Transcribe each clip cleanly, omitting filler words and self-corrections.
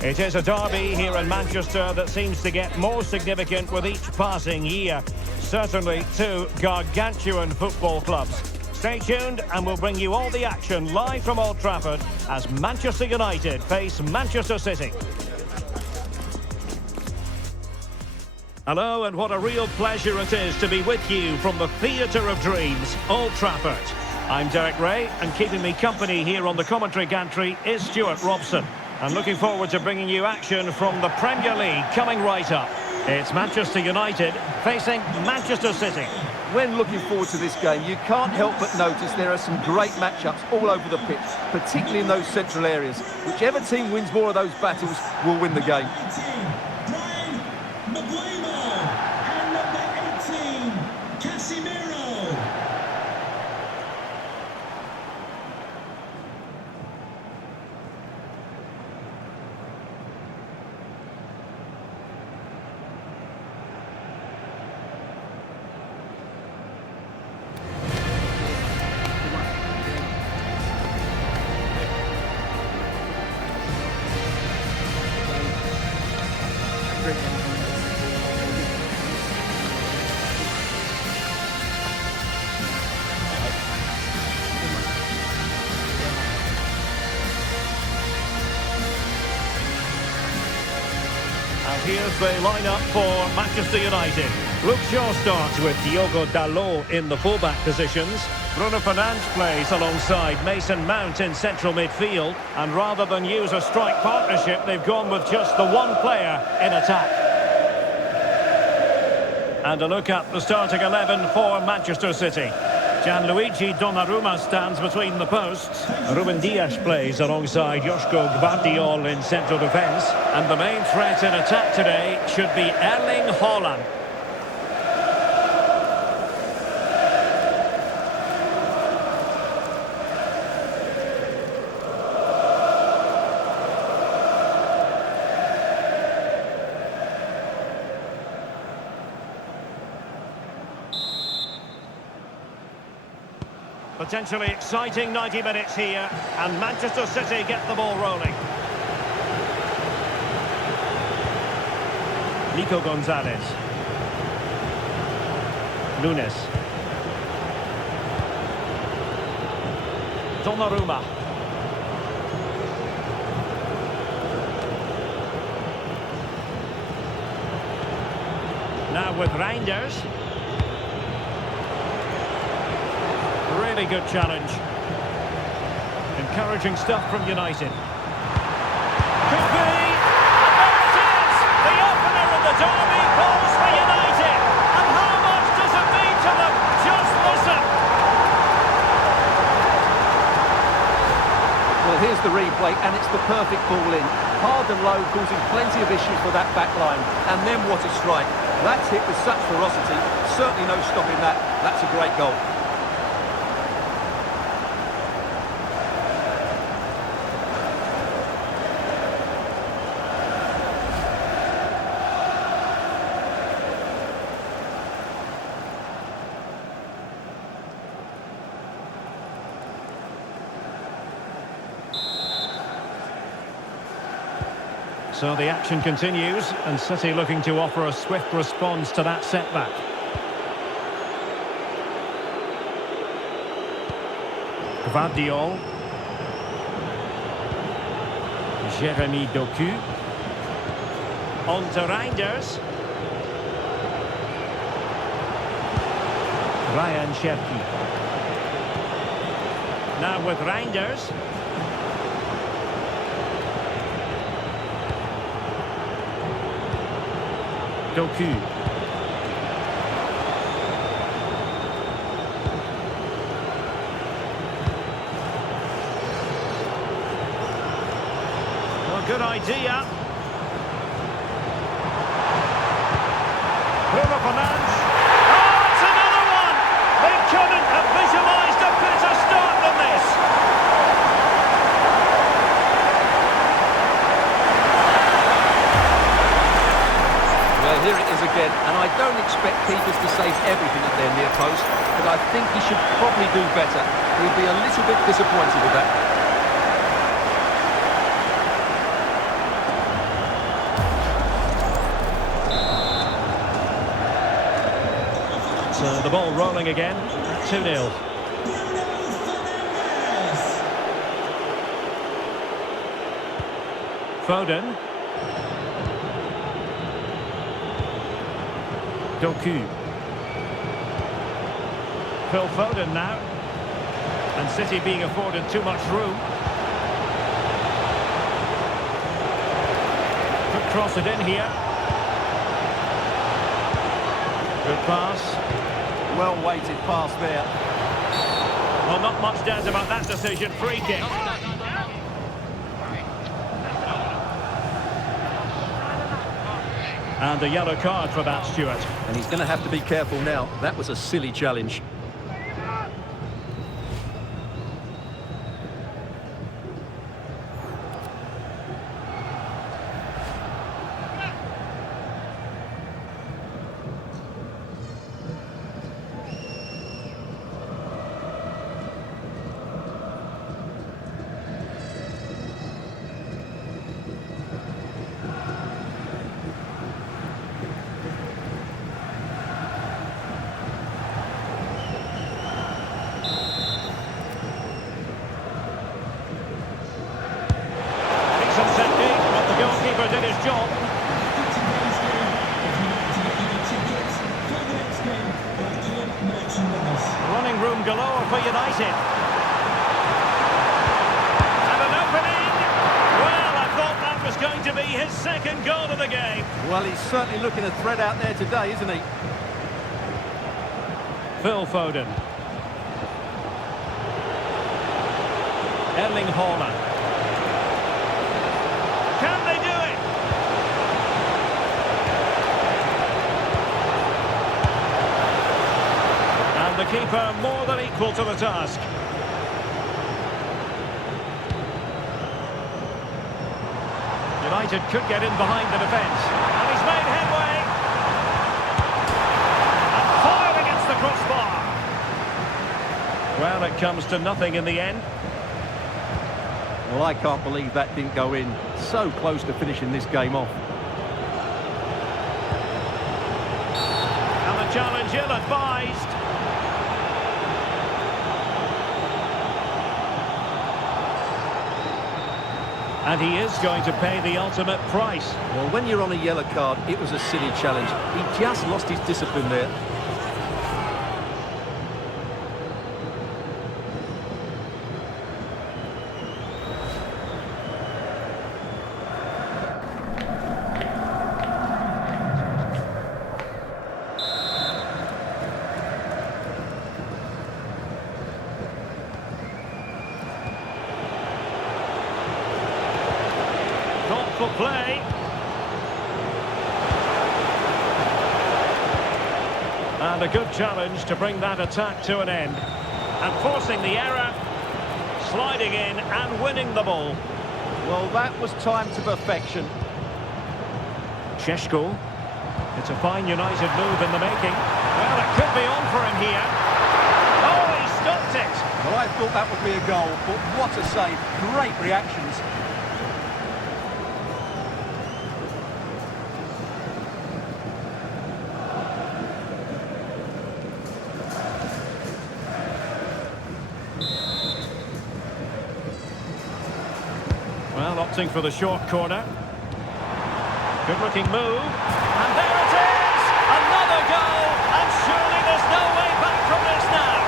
It is a derby here in Manchester that seems to get more significant with each passing year. Certainly two gargantuan football clubs. Stay tuned and we'll bring you all the action live from Old Trafford as Manchester United face Manchester City. Hello, and what a real pleasure it is to be with you from the Theatre of Dreams, Old Trafford. I'm Derek Ray, and keeping me company here on the commentary gantry is Stuart Robson. And looking forward to bringing you action from the Premier League coming right up. It's Manchester United facing Manchester City. When looking forward to this game, you can't help but notice there are some great matchups all over the pitch, particularly in those central areas. Whichever team wins more of those battles will win the game. Here's the lineup for Manchester United. Luke Shaw starts with Diogo Dalot in the fullback positions. Bruno Fernandes plays alongside Mason Mount in central midfield. And rather than use a strike partnership, they've gone with just the one player in attack. And a look at the starting 11 for Manchester City. Gianluigi Donnarumma stands between the posts. Ruben Dias plays alongside Joško Gvardiol in central defence. And the main threat in attack today should be Erling Haaland. Potentially exciting 90 minutes here, and Manchester City get the ball rolling. Nico Gonzalez. Nunes. Donnarumma. Now with Reinders. Really good challenge. Encouraging stuff from United. Could be. And there it is! The opener of the derby falls for United. And how much does it mean to them? Just listen. Well, here's the replay, and it's the perfect ball in. Hard and low, causing plenty of issues for that back line. And then what a strike. That's hit with such ferocity. Certainly no stopping that. That's a great goal. So the action continues, and City looking to offer a swift response to that setback. Gvardiol. Jeremy Doku. On to Reinders. Ryan Cherki. Now with Reinders. Doku. Well, good idea. Bruno Fernandes. Oh, it's another one! They couldn't have visualised a better start than this. Well, here it is again, and I don't expect keepers to save everything at their near post, but I think he should probably do better. He'll be a little bit disappointed with that. the ball rolling again. 2-0. Foden. Doku. Phil Foden now. And City being afforded too much room. Could cross it in here. Good pass. Well-weighted pass there. Well, not much doubt about that decision. Free kick. And a yellow card for that, Stuart. And he's going to have to be careful now. That was a silly challenge. Did his job. Running room galore for United. And an opening. Well, I thought that was going to be his second goal of the game. Well, he's certainly looking a threat out there today, isn't he? Phil Foden. Erling Haaland. Can they do it? And the keeper more than equal to the task. United could get in behind the defence. And he's made headway. And fired against the crossbar. Well, it comes to nothing in the end. Well, I can't believe that didn't go in. So close to finishing this game off. And the challenge ill-advised. And he is going to pay the ultimate price. Well, when you're on a yellow card, it was a silly challenge. He just lost his discipline there. Thoughtful play. And a good challenge to bring that attack to an end. And forcing the error, sliding in and winning the ball. Well, that was timed to perfection. Šeško. It's a fine United move in the making. Well, it could be on for him here. Oh, he stopped it. Well, I thought that would be a goal, but what a save. Great reactions. Well, opting for the short corner. Good-looking move. And there it is! Another goal! And surely there's no way back from this now.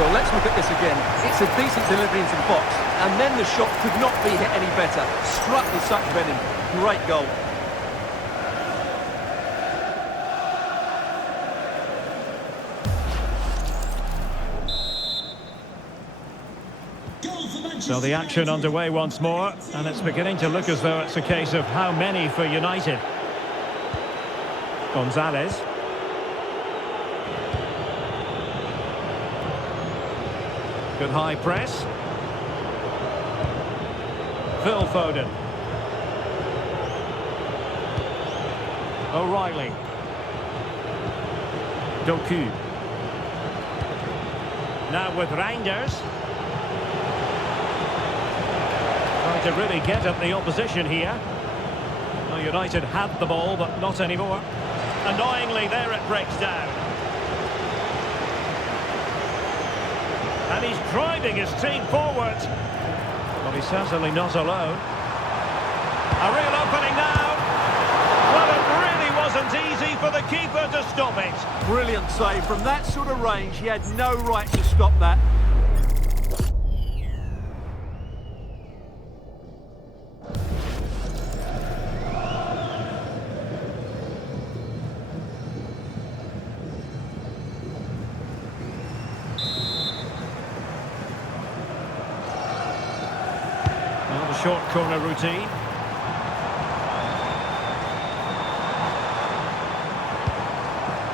Well, let's look at this again. It's a decent delivery into the box, and then the shot could not be hit any better. Struck with such venom. Great goal. So the action underway once more, and it's beginning to look as though it's a case of how many for United. Gonzalez. Good high press. Phil Foden. O'Reilly. Doku. Now with Reinders. Trying to really get at the opposition here. Well, United had the ball, but not anymore. Annoyingly, there it breaks down. And he's driving his team forward. Well, he's certainly not alone. A real opening now. Well, it really wasn't easy for the keeper to stop it. Brilliant save. From that sort of range, he had no right to stop that. Well, the short corner routine.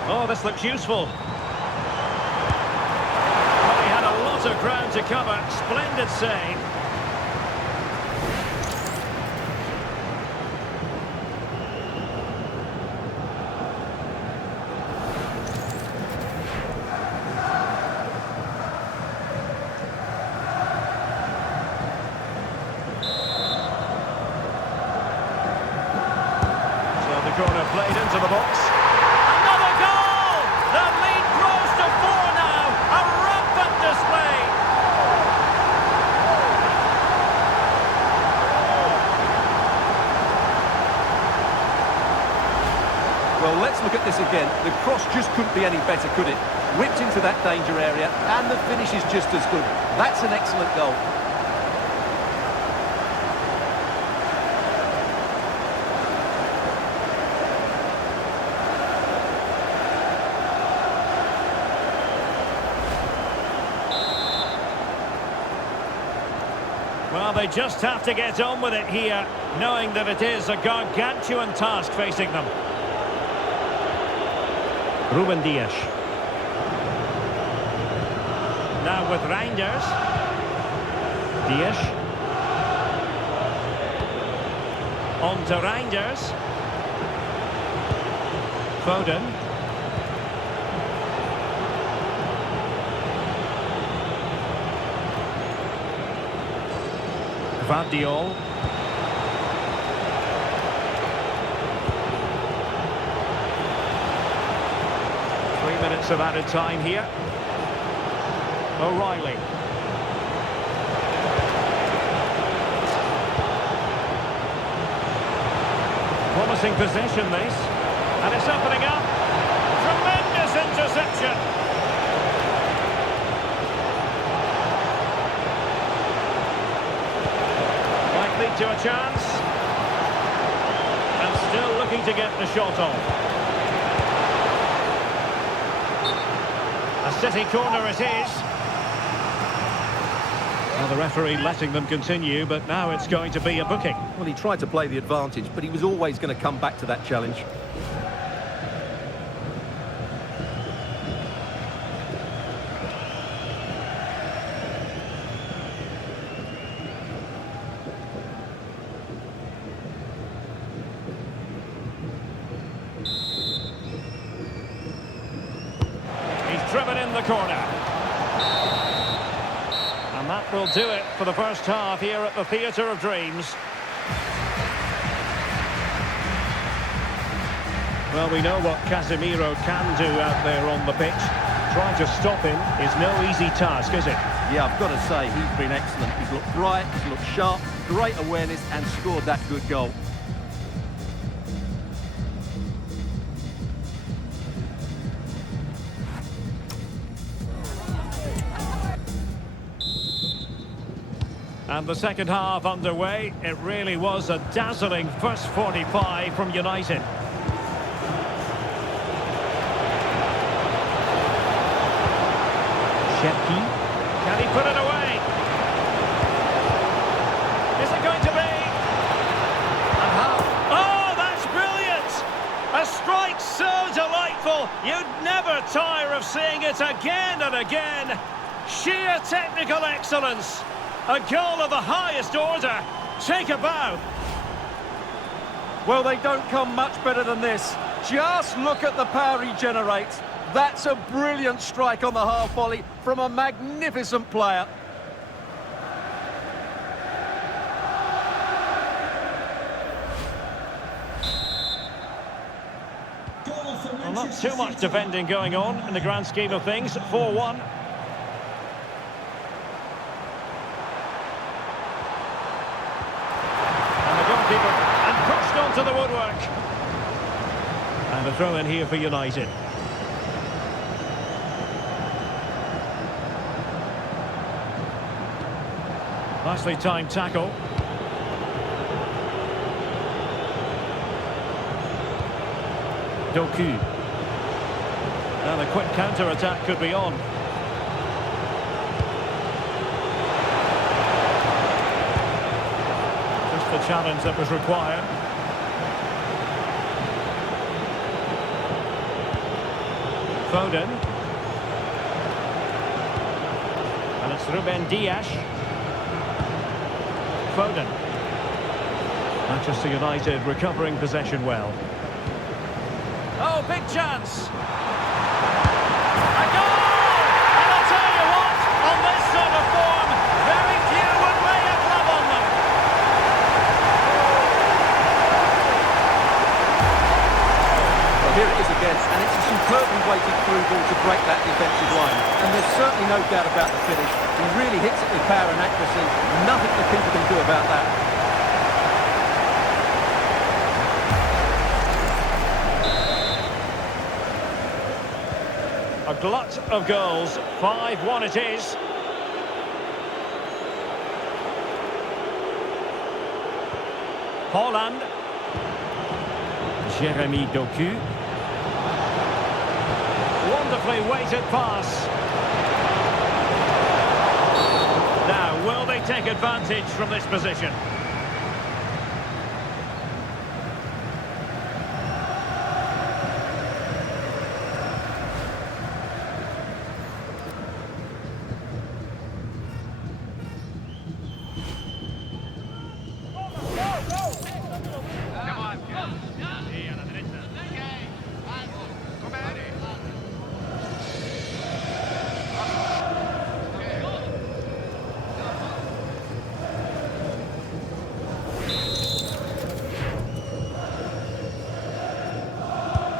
Oh, this looks useful. Well, he had a lot of ground to cover. Splendid save. So the corner played into the box. Well, let's look at this again. The cross just couldn't be any better, could it? Whipped into that danger area, and the finish is just as good. That's an excellent goal. Well, they just have to get on with it here, knowing that it is a gargantuan task facing them. Ruben Dias. Now with Reinders. Dias. On to Reinders. Foden. Gvardiol. 3 minutes of added time here. O'Reilly. Promising possession this. And it's opening up. Tremendous interception. Might lead to a chance. And still looking to get the shot off. A City corner it is. Well, the referee letting them continue, but now it's going to be a booking. Well, he tried to play the advantage, but he was always going to come back to that challenge. Driven in the corner. And that will do it for the first half here at the Theatre of Dreams. Well, we know what Casemiro can do out there on the pitch. Trying to stop him is no easy task, is it? Yeah, I've got to say, he's been excellent. He's looked bright, he's looked sharp, great awareness, and scored that good goal. And the second half underway. It really was a dazzling first 45 from United. Shepki. Can he put it away? Is it going to be? And how? Oh, that's brilliant! A strike so delightful. You'd never tire of seeing it again and again. Sheer technical excellence. A goal of the highest order. Take a bow. Well, they don't come much better than this. Just look at the power he generates. That's a brilliant strike on the half volley from a magnificent player. Well, not too much defending going on in the grand scheme of things. 4-1. And the goalkeeper, and pushed onto the woodwork. And a throw in here for United. Nicely timed tackle. Doku. And a quick counter-attack could be on. Just the challenge that was required. Foden. And it's Ruben Dias. Foden. Manchester United recovering possession well. Oh, big chance! A goal! And I'll tell you what, on this sort of form, very few would lay a glove on them. Well, here it is again, and it's a superbly weighted through ball to break that defensive line. And there's certainly no doubt about the finish. He really hits it with power and accuracy. Nothing the keeper can do about that. A glut of goals, 5-1 it is. Holland. Jeremy Doku. Wonderfully weighted pass. Now, will they take advantage from this position?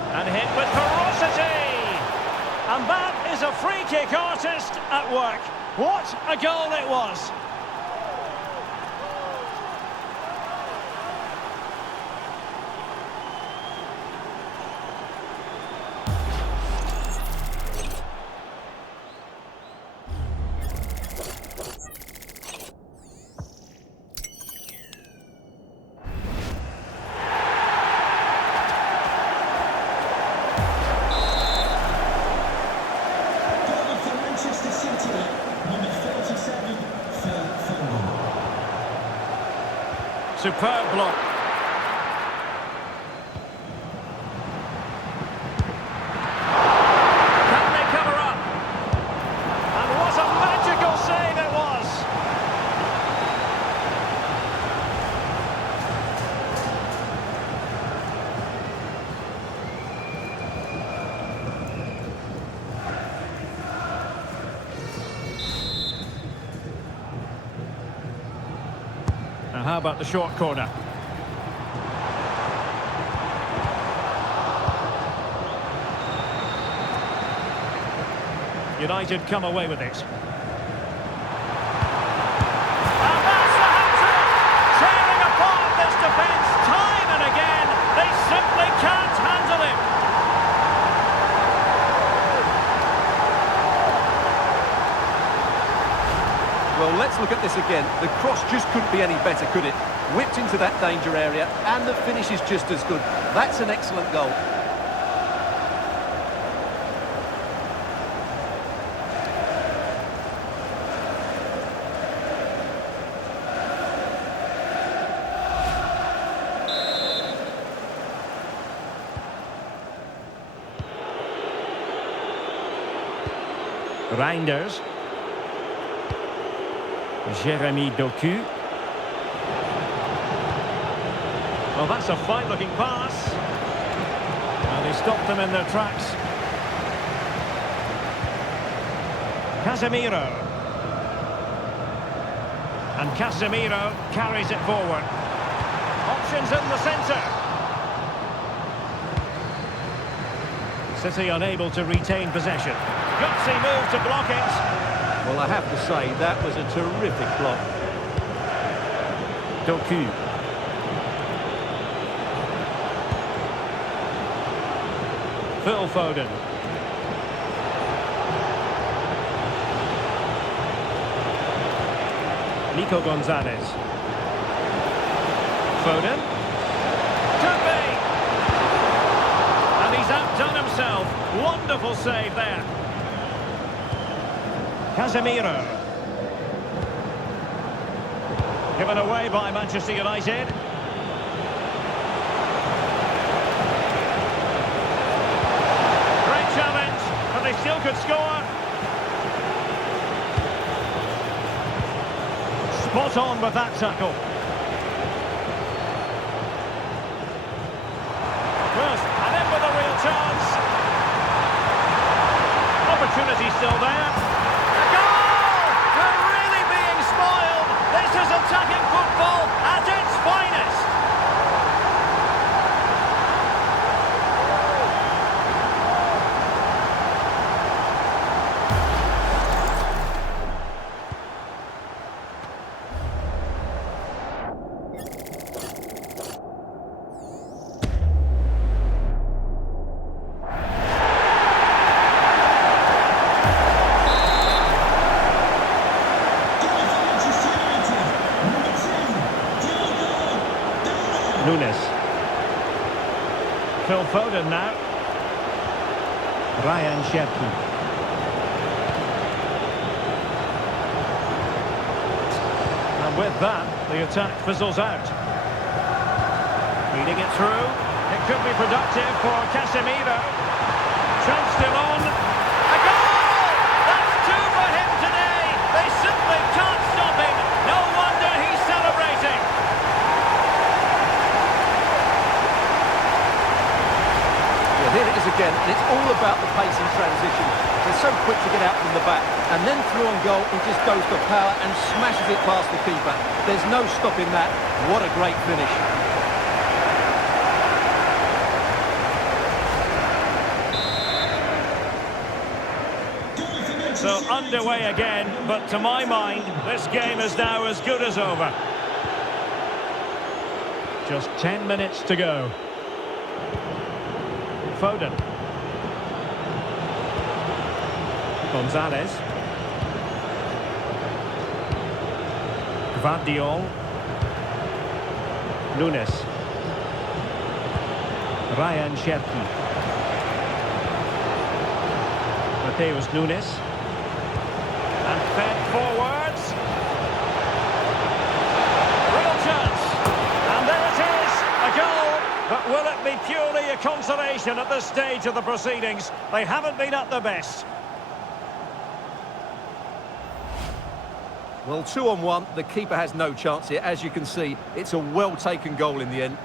And hit with ferocity! And that is a free-kick artist at work. What a goal it was! Superb block. Can they cover up? And what a magical save it was! Now how about the short corner? United come away with it. And that's the hat-trick! Tearing apart this defence time and again. They simply can't handle him. Well, let's look at this again. The cross just couldn't be any better, could it? Whipped into that danger area, and the finish is just as good. That's an excellent goal. Reinders. Jeremy Doku. Well, that's a fine-looking pass. And he stopped them in their tracks. Casemiro. And Casemiro carries it forward. Options in the centre. City unable to retain possession. Gutsy move to block it. Well, I have to say, that was a terrific block. Doku. Phil Foden. Nico Gonzalez. Foden. Could be! And he's outdone himself. Wonderful save there. Casemiro. Given away by Manchester United. Great challenge, but they still could score. Spot on with that tackle. Well, and in with a real chance. Opportunity still there. A goal! We're really being spoiled. This is attacking football at its finest. Nunes. Phil Foden now. Ryan Cherki. And with that, the attack fizzles out. Feeding it through. It could be productive for Casemiro. Chance still on. A goal! That's two for him today. They simply can't stop him. No wonder he's celebrating. Here it is again, and it's all about the pace and transition. They're so quick to get out from the back, and then through on goal, he just goes for power and smashes it past the keeper. There's no stopping that. What a great finish. So underway again, but to my mind, this game is now as good as over. Just 10 minutes to go. Foden. Gonzalez. Gvardiol. Nunes. Ryan Cherki. Mateus Nunes. And fed forwards. Real chance. And there it is. A goal. But will it be purely a consolation at this stage of the proceedings? They haven't been at their best. Well, 2-on-1, the keeper has no chance here. As you can see, it's a well-taken goal in the end.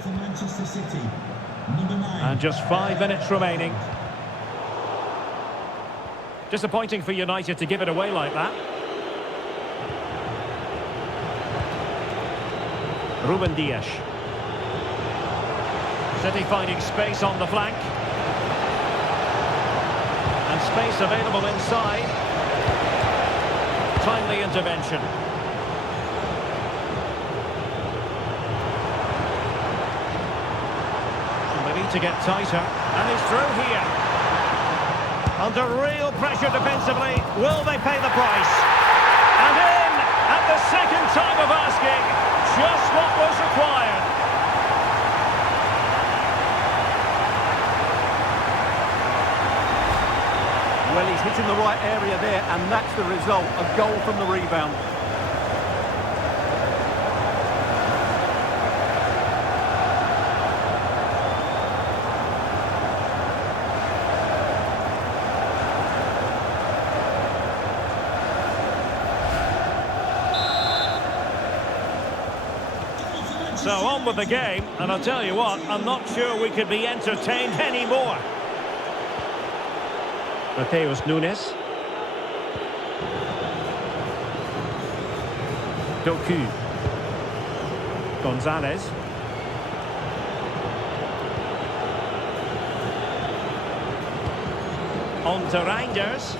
For Manchester City, number 9. And just 5 minutes remaining. Disappointing for United to give it away like that. Ruben Dias. City finding space on the flank. And space available inside. Timely intervention. To get tighter, and he's through here. Under real pressure defensively, will they pay the price? And in at the second time of asking, just what was required. Well, he's hitting the right area there, and that's the result, a goal from the rebound. So on with the game, and I'll tell you what, I'm not sure we could be entertained anymore. Mateus Nunes. Doku. Gonzalez. On to Reinders.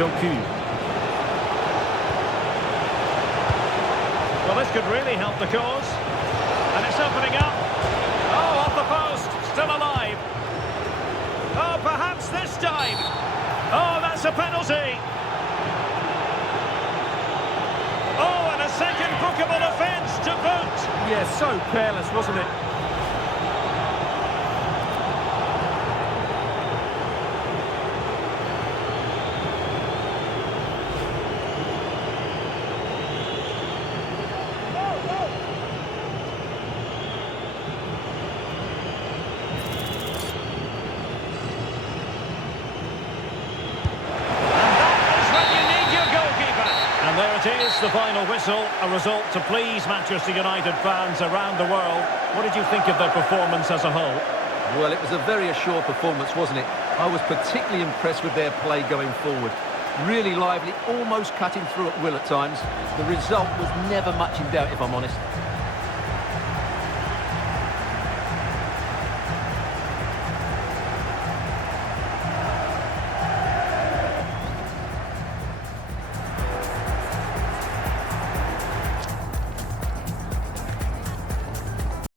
Doku. Well, this could really help the cause. And it's opening up. Oh, off the post. Still alive. Oh, perhaps this time. Oh, that's a penalty. Oh, and a second bookable offence to boot. Yeah, so careless, wasn't it? It is the final whistle, a result to please Manchester United fans around the world. What did you think of their performance as a whole? Well, it was a very assured performance, wasn't it? I was particularly impressed with their play going forward. Really lively, almost cutting through at will at times. The result was never much in doubt, if I'm honest.